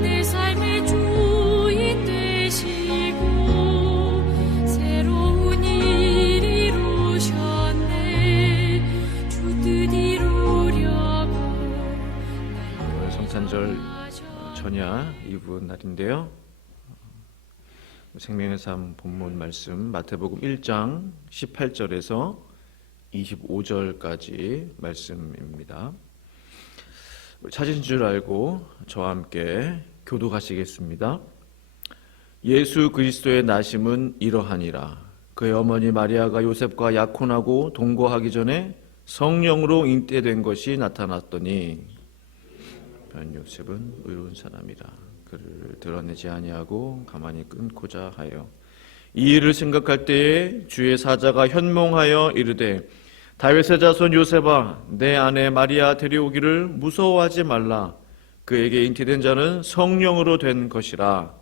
내 삶의 주인 되시고 새로운 일 이루셨네. 주 뜻 이루려고 성탄절 전야 2부 날인데요. 생명의 삶 본문 말씀 마태복음 1장 18절에서 25절까지 말씀입니다. 찾으신 줄 알고 저와 함께 교독하시겠습니다. 예수 그리스도의 나심은 이러하니라. 그의 어머니 마리아가 요셉과 약혼하고 동거하기 전에 성령으로 잉태된 것이 나타났더니 요셉은 의로운 사람이라. 그를 드러내지 아니하고 가만히 끊고자 하여 이 일을 생각할 때에 주의 사자가 현몽하여 이르되 다윗의 자손 요셉아 내 아내 마리아 데려오기를 무서워하지 말라. 그에게 잉태된 자는 성령으로 된 것이라.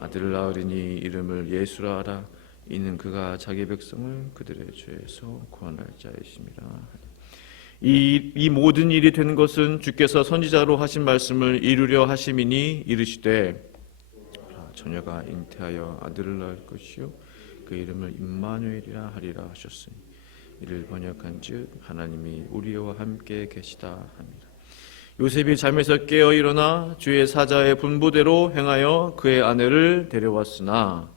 아들을 낳으리니 이름을 예수라 하라. 이는 그가 자기 백성을 그들의 죄에서 구원할 자이심이라. 이 모든 일이 된 것은 주께서 선지자로 하신 말씀을 이루려 하심이니 이르시되 처녀가 잉태하여 아들을 낳을 것이요 그 이름을 임마누엘이라 하리라 하셨으니 이를 번역한즉 하나님이 우리와 함께 계시다 함이라. 요셉이 잠에서 깨어 일어나 주의 사자의 분부대로 행하여 그의 아내를 데려왔으나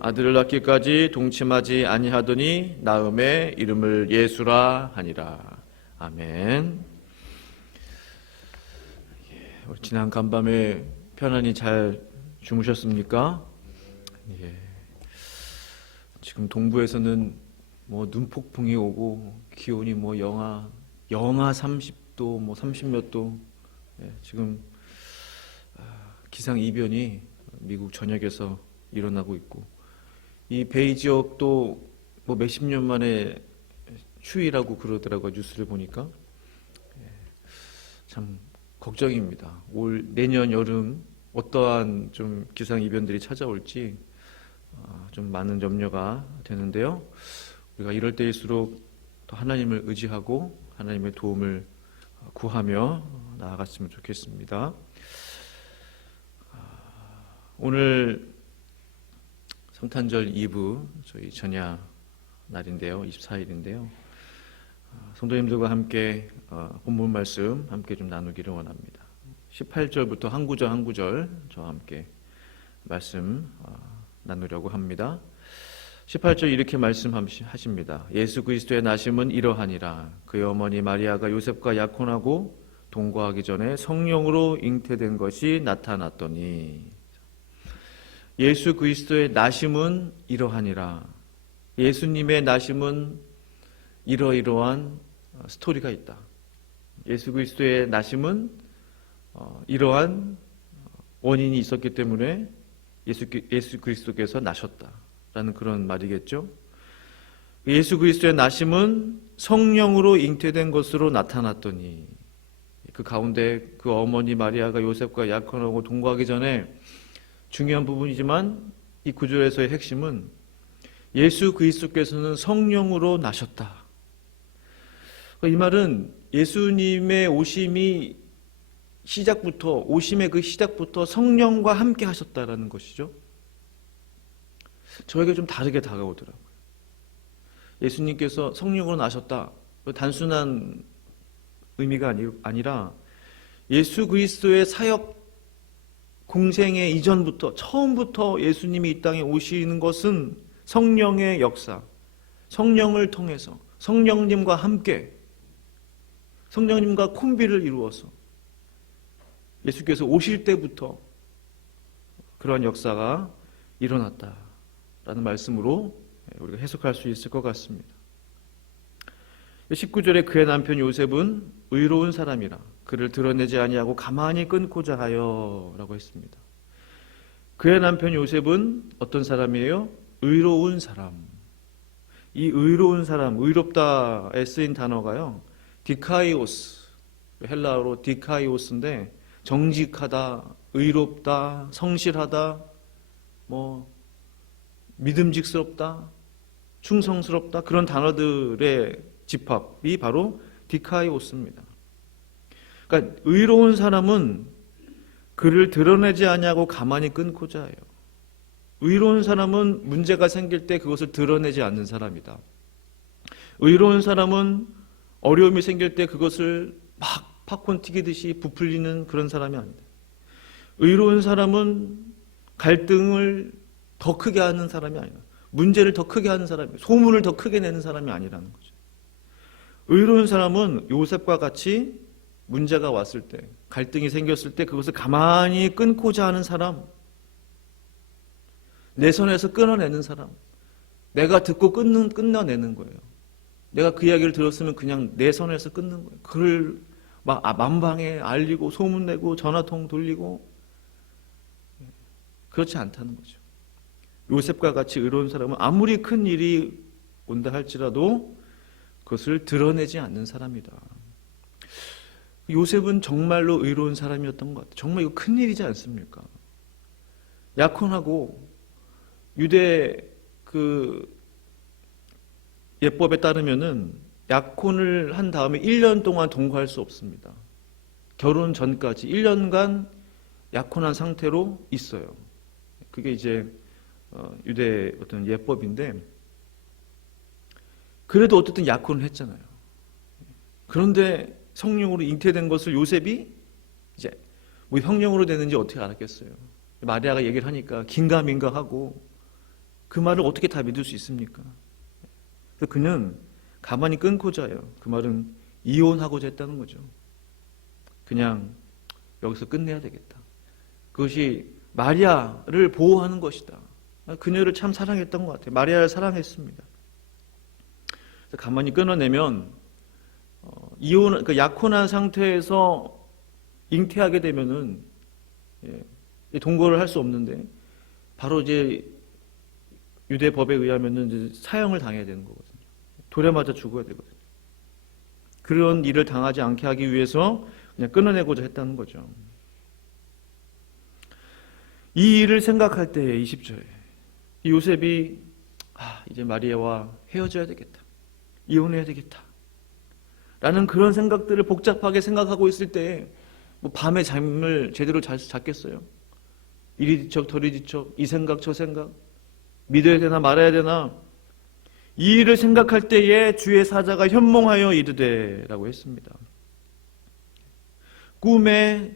아들을 낳기까지 동침하지 아니하더니 낳음에 이름을 예수라 하니라. 아멘. 우리 지난 간밤에 편안히 잘 주무셨습니까? 예. 지금 동부에서는 뭐 눈폭풍이 오고 기온이 뭐 영하 30도 뭐 30몇 도. 예. 지금 기상 이변이 미국 전역에서 일어나고 있고 이 베이 지역도 뭐 몇십 년 만에 추위라고 그러더라고요. 뉴스를 보니까. 참 걱정입니다. 내년 여름 어떠한 좀 기상 이변들이 찾아올지 좀 많은 염려가 되는데요. 우리가 이럴 때일수록 더 하나님을 의지하고 하나님의 도움을 구하며 나아갔으면 좋겠습니다. 오늘 성탄절 2부 저희 전야 날인데요. 24일인데요. 성도님들과 함께 본문 말씀 함께 좀 나누기를 원합니다. 18절부터 한 구절 한 구절 저와 함께 말씀 나누려고 합니다. 18절 이렇게 말씀하십니다. 예수 그리스도의 나심은 이러하니라. 그의 어머니 마리아가 요셉과 약혼하고 동거하기 전에 성령으로 잉태된 것이 나타났더니 예수 그리스도의 나심은 이러하니라. 예수님의 나심은 이러이러한 스토리가 있다. 예수 그리스도의 나심은 이러한 원인이 있었기 때문에 예수 그리스도께서 나셨다라는 그런 말이겠죠. 예수 그리스도의 나심은 성령으로 잉태된 것으로 나타났더니 그 가운데 그 어머니 마리아가 요셉과 약혼하고 동거하기 전에 중요한 부분이지만 이 구절에서의 핵심은 예수 그리스도께서는 성령으로 나셨다. 이 말은 예수님의 오심의 그 시작부터 성령과 함께 하셨다라는 것이죠. 저에게 좀 다르게 다가오더라고요. 예수님께서 성령으로 나셨다. 단순한 의미가 아니라 예수 그리스도의 사역 공생의 이전부터 처음부터 예수님이 이 땅에 오시는 것은 성령의 역사, 성령을 통해서 성령님과 함께 성령님과 콤비를 이루어서 예수께서 오실 때부터 그러한 역사가 일어났다라는 말씀으로 우리가 해석할 수 있을 것 같습니다. 19절에 그의 남편 요셉은 의로운 사람이라 그를 드러내지 아니하고 가만히 끊고자 하여 라고 했습니다. 그의 남편 요셉은 어떤 사람이에요? 의로운 사람. 이 의로운 사람, 의롭다에 쓰인 단어가요 디카이오스, 헬라어로 디카이오스인데 정직하다, 의롭다, 성실하다, 믿음직스럽다, 충성스럽다 그런 단어들의 집합이 바로 디카이오스입니다. 그러니까 의로운 사람은 그를 드러내지 아니하고 가만히 끊고자 해요. 의로운 사람은 문제가 생길 때 그것을 드러내지 않는 사람이다. 의로운 사람은 어려움이 생길 때 그것을 막 팝콘 튀기듯이 부풀리는 그런 사람이 아니다. 의로운 사람은 갈등을 더 크게 하는 사람이 아니다. 문제를 더 크게 하는 사람이, 소문을 더 크게 내는 사람이 아니라는 거죠. 의로운 사람은 요셉과 같이 문제가 왔을 때, 갈등이 생겼을 때 그것을 가만히 끊고자 하는 사람, 내 선에서 끊어내는 사람, 내가 듣고 끊어내는 거예요. 내가 그 이야기를 들었으면 그냥 내 선에서 끊는 거예요. 그를 막 만방에 알리고 소문내고 전화통 돌리고, 그렇지 않다는 거죠. 요셉과 같이 의로운 사람은 아무리 큰 일이 온다 할지라도 그것을 드러내지 않는 사람이다. 요셉은 정말로 의로운 사람이었던 것 같아요. 정말 이거 큰일이지 않습니까? 약혼하고 유대 그 예법에 따르면은 약혼을 한 다음에 1년 동안 동거할 수 없습니다. 결혼 전까지 1년간 약혼한 상태로 있어요. 그게 이제 유대 어떤 예법인데, 그래도 어쨌든 약혼을 했잖아요. 그런데 성령으로 잉태된 것을 요셉이 이제 뭐 형령으로 되는지 어떻게 알았겠어요? 마리아가 얘기를 하니까 긴가민가하고 그 말을 어떻게 다 믿을 수 있습니까? 그래서 그는 가만히 끊고자 해요. 그 말은 이혼하고자 했다는 거죠. 그냥 여기서 끝내야 되겠다. 그것이 마리아를 보호하는 것이다. 그녀를 참 사랑했던 것 같아요. 마리아를 사랑했습니다. 그래서 가만히 끊어내면 이혼, 그 약혼한 상태에서 잉태하게 되면은 동거를 할 수 없는데 바로 이제 유대 법에 의하면은 이제 사형을 당해야 되는 거거든요. 돌에 맞아 죽어야 되거든요. 그런 일을 당하지 않게 하기 위해서 그냥 끊어내고자 했다는 거죠. 이 일을 생각할 때 20절에 요셉이 이제 마리아와 헤어져야 되겠다. 이혼해야 되겠다. 라는 그런 생각들을 복잡하게 생각하고 있을 때 뭐 밤에 잠을 제대로 잤겠어요? 이리 뒤척 저리 뒤척, 이 생각 저 생각, 믿어야 되나 말아야 되나, 이 일을 생각할 때에 주의 사자가 현몽하여 이르되 라고 했습니다. 꿈에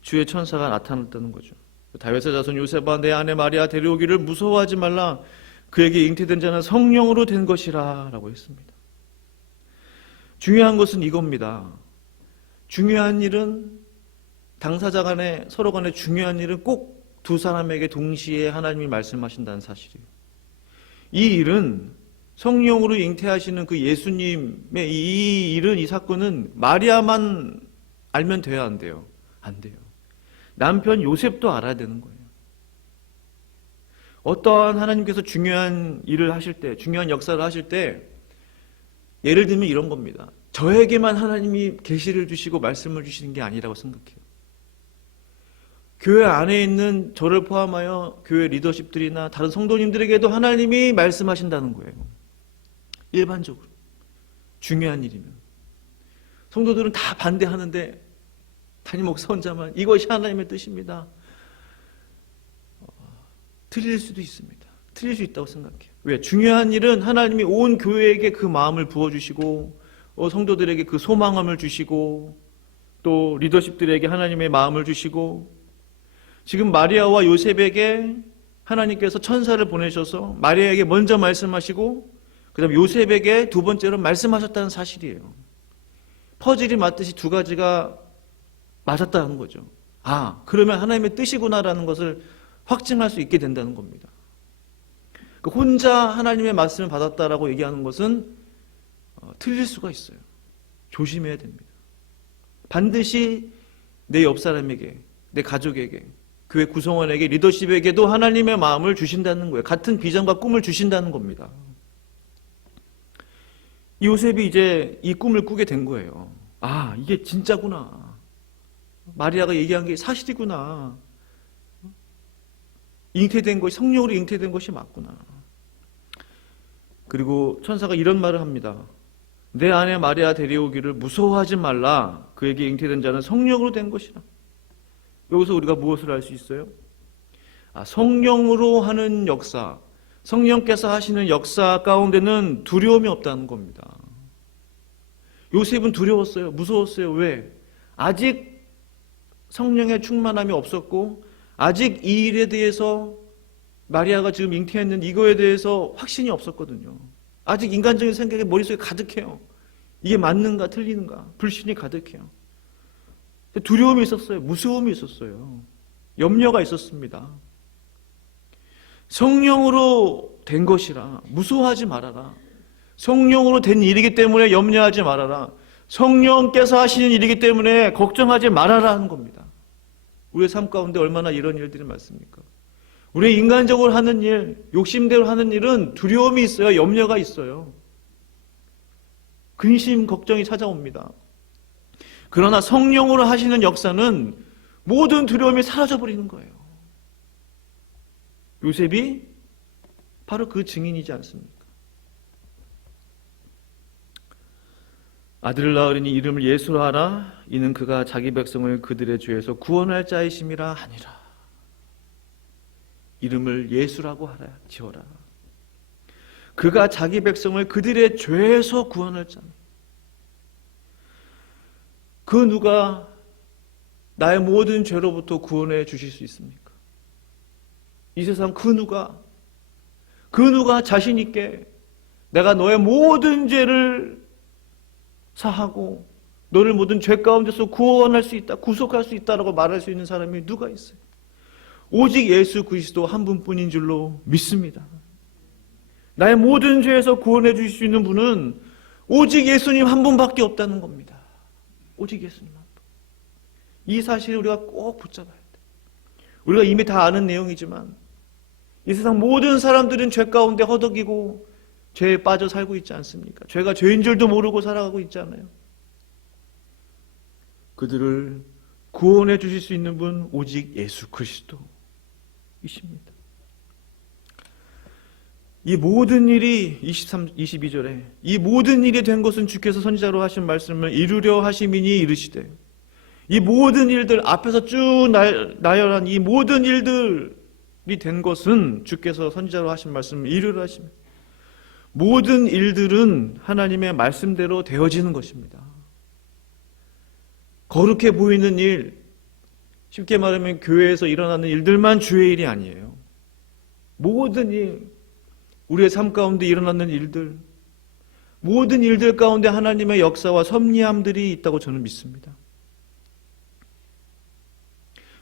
주의 천사가 나타났다는 거죠. 다윗의 자손 요셉아, 내 아내 마리아 데려오기를 무서워하지 말라. 그에게 잉태된 자는 성령으로 된 것이라 라고 했습니다. 중요한 것은 이겁니다. 중요한 일은, 당사자 간에 서로 간에 중요한 일은 꼭 두 사람에게 동시에 하나님이 말씀하신다는 사실이에요. 이 일은 성령으로 잉태하시는 그 예수님의 이 일은, 이 사건은 마리아만 알면 돼요, 안 돼요? 안 돼요. 남편 요셉도 알아야 되는 거예요. 어떠한 하나님께서 중요한 일을 하실 때, 중요한 역사를 하실 때, 예를 들면 이런 겁니다. 저에게만 하나님이 계시를 주시고 말씀을 주시는 게 아니라고 생각해요. 교회 안에 있는 저를 포함하여 교회 리더십들이나 다른 성도님들에게도 하나님이 말씀하신다는 거예요. 일반적으로. 중요한 일이면. 성도들은 다 반대하는데 담임 목사 혼자만 이것이 하나님의 뜻입니다. 틀릴 수도 있습니다. 틀릴 수 있다고 생각해요. 왜? 중요한 일은 하나님이 온 교회에게 그 마음을 부어주시고 성도들에게 그 소망함을 주시고 또 리더십들에게 하나님의 마음을 주시고, 지금 마리아와 요셉에게 하나님께서 천사를 보내셔서 마리아에게 먼저 말씀하시고 그 다음 요셉에게 두 번째로 말씀하셨다는 사실이에요. 퍼즐이 맞듯이 두 가지가 맞았다는 거죠. 그러면 하나님의 뜻이구나라는 것을 확증할 수 있게 된다는 겁니다. 혼자 하나님의 말씀을 받았다라고 얘기하는 것은 틀릴 수가 있어요. 조심해야 됩니다. 반드시 내 옆 사람에게, 내 가족에게, 교회 구성원에게, 리더십에게도 하나님의 마음을 주신다는 거예요. 같은 비전과 꿈을 주신다는 겁니다. 요셉이 이제 이 꿈을 꾸게 된 거예요. 이게 진짜구나. 마리아가 얘기한 게 사실이구나. 잉태된 것이, 성령으로 잉태된 것이 맞구나. 그리고 천사가 이런 말을 합니다. 내 아내 마리아 데려오기를 무서워하지 말라. 그에게 잉태된 자는 성령으로 된 것이라. 여기서 우리가 무엇을 알 수 있어요? 성령으로 하는 역사, 성령께서 하시는 역사 가운데는 두려움이 없다는 겁니다. 요셉은 두려웠어요. 무서웠어요. 왜? 아직 성령의 충만함이 없었고 아직 이 일에 대해서 마리아가 지금 잉태했는 이거에 대해서 확신이 없었거든요. 아직 인간적인 생각이 머릿속에 가득해요. 이게 맞는가 틀리는가 불신이 가득해요. 두려움이 있었어요. 무서움이 있었어요. 염려가 있었습니다. 성령으로 된 것이라 무서워하지 말아라. 성령으로 된 일이기 때문에 염려하지 말아라. 성령께서 하시는 일이기 때문에 걱정하지 말아라 하는 겁니다. 우리의 삶 가운데 얼마나 이런 일들이 많습니까? 우리 인간적으로 하는 일, 욕심대로 하는 일은 두려움이 있어요. 염려가 있어요. 근심, 걱정이 찾아옵니다. 그러나 성령으로 하시는 역사는 모든 두려움이 사라져버리는 거예요. 요셉이 바로 그 증인이지 않습니까? 아들을 낳으리니 이름을 예수로 하라. 이는 그가 자기 백성을 그들의 죄에서 구원할 자이심이라 하니라. 이름을 예수라고 하라. 지어라. 그가 자기 백성을 그들의 죄에서 구원할 자. 그 누가 나의 모든 죄로부터 구원해 주실 수 있습니까? 이 세상 그 누가 자신 있게 내가 너의 모든 죄를 사하고 너를 모든 죄 가운데서 구원할 수 있다, 구속할 수 있다라고 말할 수 있는 사람이 누가 있어요? 오직 예수 그리스도 한 분뿐인 줄로 믿습니다. 나의 모든 죄에서 구원해 주실 수 있는 분은 오직 예수님 한 분밖에 없다는 겁니다. 오직 예수님 한 분. 이 사실을 우리가 꼭 붙잡아야 돼. 우리가 이미 다 아는 내용이지만 이 세상 모든 사람들은 죄 가운데 허덕이고 죄에 빠져 살고 있지 않습니까? 죄가 죄인 줄도 모르고 살아가고 있잖아요. 그들을 구원해 주실 수 있는 분 오직 예수 그리스도이십니다. 이 모든 일이 22절에 이 모든 일이 된 것은 주께서 선지자로 하신 말씀을 이루려 하심이니 이르시되, 이 모든 일들 앞에서 쭉 나열한 이 모든 일들이 된 것은 주께서 선지자로 하신 말씀을 이루려 하십니다. 모든 일들은 하나님의 말씀대로 되어지는 것입니다. 거룩해 보이는 일, 쉽게 말하면 교회에서 일어나는 일들만 주의 일이 아니에요. 모든 일, 우리의 삶 가운데 일어나는 일들, 모든 일들 가운데 하나님의 역사와 섭리함들이 있다고 저는 믿습니다.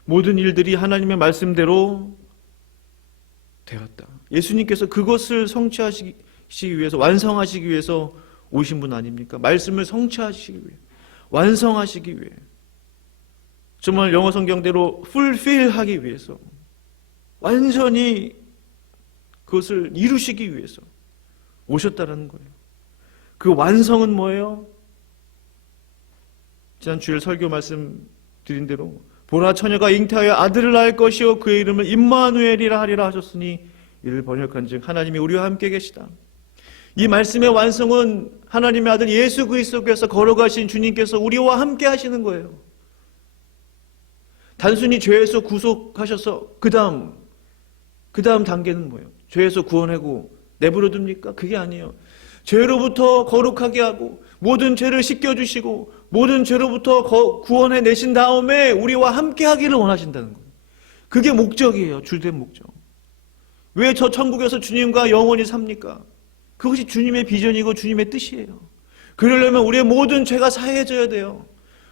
모든 일들이 하나님의 말씀대로 되었다. 예수님께서 그것을 성취하시기 위해서, 완성하시기 위해서 오신 분 아닙니까? 말씀을 성취하시기 위해, 완성하시기 위해, 정말 영어 성경대로 fulfill 하기 위해서, 완전히 그것을 이루시기 위해서 오셨다는 거예요. 그 완성은 뭐예요? 지난 주일 설교 말씀드린 대로 보라 처녀가 잉태하여 아들을 낳을 것이요 그의 이름을 임마누엘이라 하리라 하셨으니 이를 번역한즉 하나님이 우리와 함께 계시다. 이 말씀의 완성은 하나님의 아들 예수 그리스도께서 걸어가신 주님께서 우리와 함께 하시는 거예요. 단순히 죄에서 구속하셔서 그 다음 단계는 뭐예요? 죄에서 구원하고 내버려 둡니까? 그게 아니에요. 죄로부터 거룩하게 하고 모든 죄를 씻겨주시고 모든 죄로부터 구원해 내신 다음에 우리와 함께 하기를 원하신다는 거예요. 그게 목적이에요. 주된 목적. 왜 저 천국에서 주님과 영원히 삽니까? 그것이 주님의 비전이고 주님의 뜻이에요. 그러려면 우리의 모든 죄가 사해져야 돼요.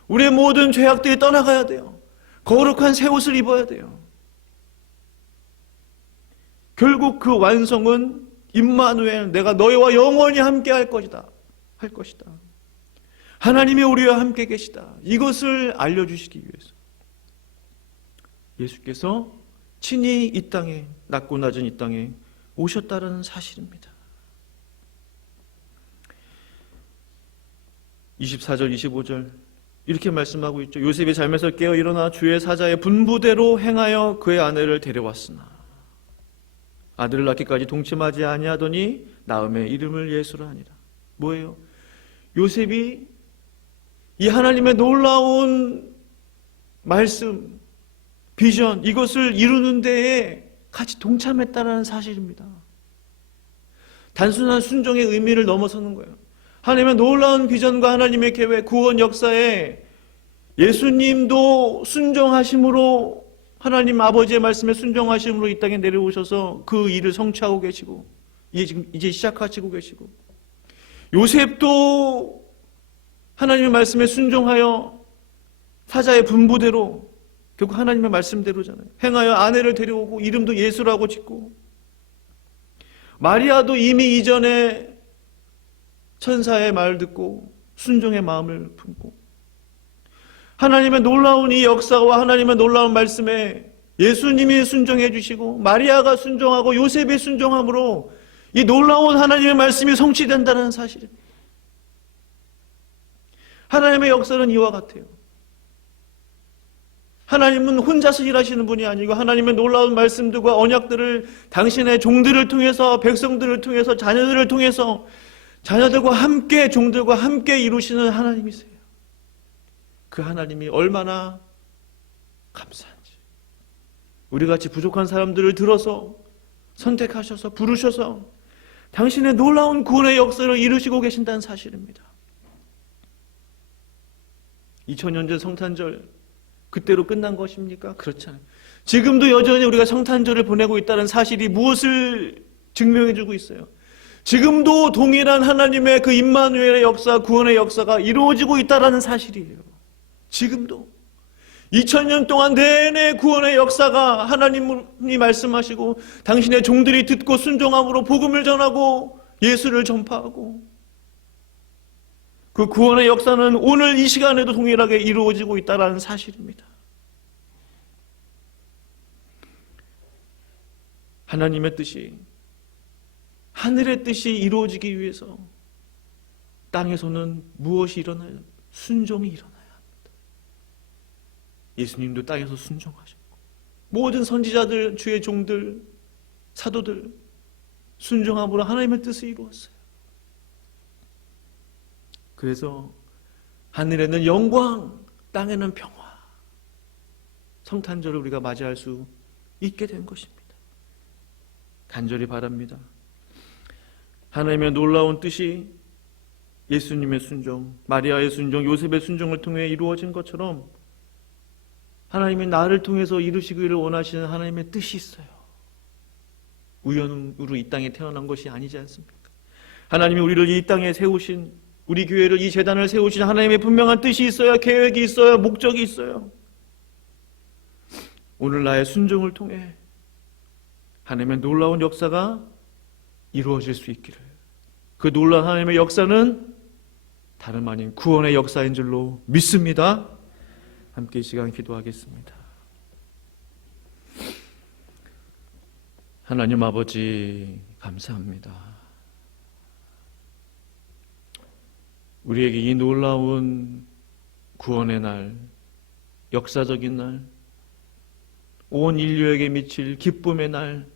우리의 모든 죄악들이 떠나가야 돼요. 거룩한 새 옷을 입어야 돼요. 결국 그 완성은 임마누엘, 내가 너희와 영원히 함께 할 것이다. 하나님이 우리와 함께 계시다. 이것을 알려주시기 위해서 예수께서 친히 이 땅에, 낮고 낮은 이 땅에 오셨다는 사실입니다. 24절, 25절 이렇게 말씀하고 있죠. 요셉이 잠에서 깨어 일어나 주의 사자의 분부대로 행하여 그의 아내를 데려왔으나 아들을 낳기까지 동침하지 아니하더니 낳음에 이름을 예수라 하니라. 뭐예요? 요셉이 이 하나님의 놀라운 말씀, 비전, 이것을 이루는 데에 같이 동참했다는 사실입니다. 단순한 순종의 의미를 넘어서는 거예요. 하나님의 놀라운 비전과 하나님의 계획, 구원 역사에 예수님도 순종하심으로, 하나님 아버지의 말씀에 순종하심으로 이 땅에 내려오셔서 그 일을 성취하고 계시고, 이제 시작하시고 계시고, 요셉도 하나님의 말씀에 순종하여 사자의 분부대로, 결국 하나님의 말씀대로잖아요, 행하여 아내를 데려오고 이름도 예수라고 짓고, 마리아도 이미 이전에 천사의 말 듣고 순종의 마음을 품고, 하나님의 놀라운 이 역사와 하나님의 놀라운 말씀에 예수님이 순종해 주시고 마리아가 순종하고 요셉이 순종함으로 이 놀라운 하나님의 말씀이 성취된다는 사실입니다. 하나님의 역사는 이와 같아요. 하나님은 혼자서 일하시는 분이 아니고 하나님의 놀라운 말씀들과 언약들을 당신의 종들을 통해서, 백성들을 통해서, 자녀들을 통해서 자녀들과 함께, 종들과 함께 이루시는 하나님이세요. 그 하나님이 얼마나 감사한지, 우리같이 부족한 사람들을 들어서 선택하셔서 부르셔서 당신의 놀라운 구원의 역사를 이루시고 계신다는 사실입니다. 2000년 전 성탄절 그때로 끝난 것입니까? 그렇지 않아요. 지금도 여전히 우리가 성탄절을 보내고 있다는 사실이 무엇을 증명해주고 있어요? 지금도 동일한 하나님의 그 임마누엘의 역사, 구원의 역사가 이루어지고 있다는 사실이에요. 지금도 2000년 동안 내내 구원의 역사가 하나님이 말씀하시고 당신의 종들이 듣고 순종함으로 복음을 전하고 예수를 전파하고, 그 구원의 역사는 오늘 이 시간에도 동일하게 이루어지고 있다는 사실입니다. 하나님의 뜻이, 하늘의 뜻이 이루어지기 위해서 땅에서는 무엇이 일어나요? 순종이 일어나야 합니다. 예수님도 땅에서 순종하셨고 모든 선지자들, 주의 종들, 사도들 순종함으로 하나님의 뜻을 이루었어요. 그래서 하늘에는 영광, 땅에는 평화, 성탄절을 우리가 맞이할 수 있게 된 것입니다. 간절히 바랍니다. 하나님의 놀라운 뜻이 예수님의 순종, 마리아의 순종, 요셉의 순종을 통해 이루어진 것처럼 하나님이 나를 통해서 이루시기를 원하시는 하나님의 뜻이 있어요. 우연으로 이 땅에 태어난 것이 아니지 않습니까? 하나님이 우리를 이 땅에 세우신, 우리 교회를, 이 재단을 세우신 하나님의 분명한 뜻이 있어요. 계획이 있어요. 목적이 있어요. 오늘 나의 순종을 통해 하나님의 놀라운 역사가 이루어질 수 있기를, 그 놀라운 하나님의 역사는 다름 아닌 구원의 역사인 줄로 믿습니다. 함께 이 시간 기도하겠습니다. 하나님 아버지, 감사합니다. 우리에게 이 놀라운 구원의 날, 역사적인 날, 온 인류에게 미칠 기쁨의 날,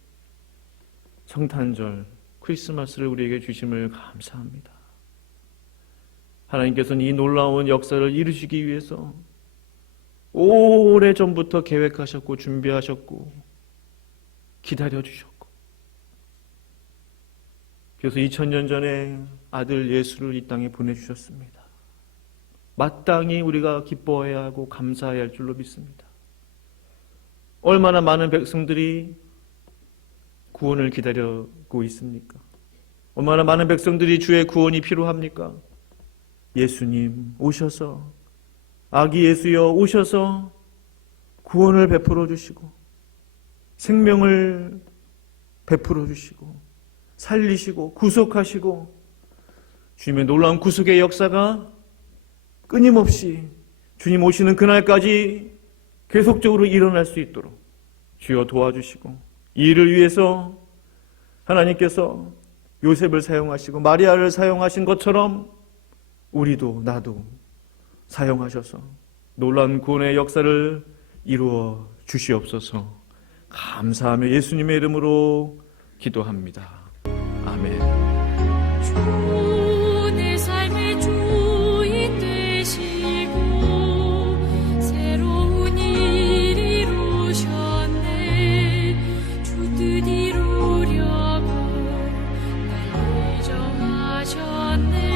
성탄절, 크리스마스를 우리에게 주심을 감사합니다. 하나님께서는 이 놀라운 역사를 이루시기 위해서 오래전부터 계획하셨고 준비하셨고 기다려주셨고, 그래서 2000년 전에 아들 예수를 이 땅에 보내주셨습니다. 마땅히 우리가 기뻐해야 하고 감사해야 할 줄로 믿습니다. 얼마나 많은 백성들이 구원을 기다리고 있습니까? 얼마나 많은 백성들이 주의 구원이 필요합니까? 예수님 오셔서, 아기 예수여 오셔서 구원을 베풀어 주시고 생명을 베풀어 주시고 살리시고 구속하시고, 주님의 놀라운 구속의 역사가 끊임없이 주님 오시는 그날까지 계속적으로 일어날 수 있도록 주여 도와주시고, 이 일을 위해서 하나님께서 요셉을 사용하시고 마리아를 사용하신 것처럼 우리도, 나도 사용하셔서 놀라운 구원의 역사를 이루어 주시옵소서. 감사하며 예수님의 이름으로 기도합니다. 아멘. 주 내 삶의 주인 되시고 새로운 일 이루시고 하셨네